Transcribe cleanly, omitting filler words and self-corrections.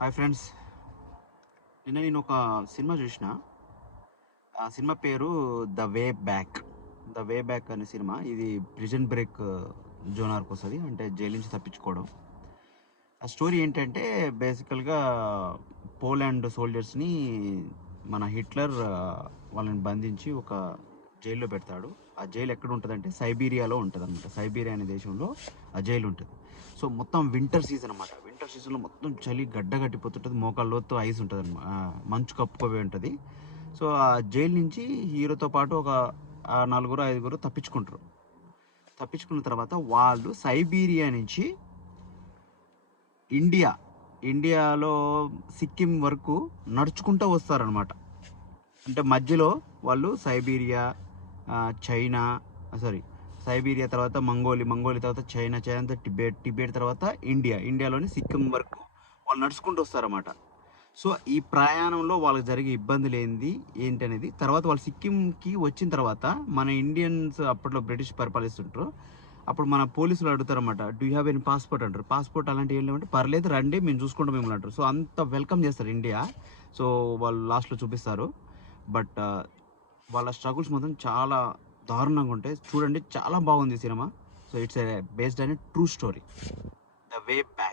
Hi friends. నేను ఒక cinema చూసిన. ఆ సినిమా పేరు 'the way back'. 'The way back' అనే సినిమా. ఇది ప్రిజన్ బ్రేక్ జోనర్కి వస్తుంది, అంటే జైలు నుంచి తప్పించుకోవడం. ఆ స్టోరీ ఏంటంటే బేసికల్గా పోలాండ్ సోల్జర్స్ని మన హిట్లర్ వాళ్ళని బంధించి ఒక జైల్లో పెడతాడు. ఆ జైలు ఎక్కడ ఉంటుందంటే సైబీరియాలో ఉంటుంది అనమాట. సైబీరియా అనే దేశంలో ఆ జైలు ఉంటుంది. సో మొత్తం వింటర్ సీజన్ అనమాట. వింటర్ సీజన్లో మొత్తం చలి గడ్డ కట్టిపోతుంటుంది, మోకాళ్ళ లోతు ఐస్ ఉంటుంది అనమాట, మంచు కప్పుకోవే ఉంటుంది. సో ఆ జైలు నుంచి హీరోతో పాటు ఒక నలుగురు ఐదుగురు తప్పించుకుంటారు. తప్పించుకున్న తర్వాత వాళ్ళు సైబీరియా నుంచి ఇండియా ఇండియాలో సిక్కిం వరకు నడుచుకుంటూ వస్తారనమాట. అంటే మధ్యలో వాళ్ళు సైబీరియా, చైనా, సారీ, సైబీరియా తర్వాత మంగోలి తర్వాత చైనా తర్వాత టిబెట్ తర్వాత ఇండియాలోని సిక్కిం వరకు వాళ్ళు నడుచుకుంటూ వస్తారన్నమాట. సో ఈ ప్రయాణంలో వాళ్ళకి జరిగే ఇబ్బందులు ఏంటి అనేది తర్వాత వాళ్ళు సిక్కింకి వచ్చిన తర్వాత మన ఇండియన్స్ అప్పట్లో బ్రిటిష్ పరిపాలిస్తుంటారు. అప్పుడు మన పోలీసులు అడుగుతారన్నమాట, do you have any passport అంటారు. పాస్పోర్ట్ అలాంటివి ఏం లేవంటే పర్లేదు రండి మేము చూసుకుంటాం మిమ్మల్ని అంటారు. సో అంత వెల్కమ్ చేస్తారు ఇండియా. సో వాళ్ళు లాస్ట్లో చూపిస్తారు. బట్ వాళ్ళ స్ట్రగుల్స్ మాత్రం చాలా దారుణంగా ఉంటాయి. చూడండి, చాలా బాగుంది సినిమా. సో ఇట్స్ బేస్డ్ అనే true story, the way back.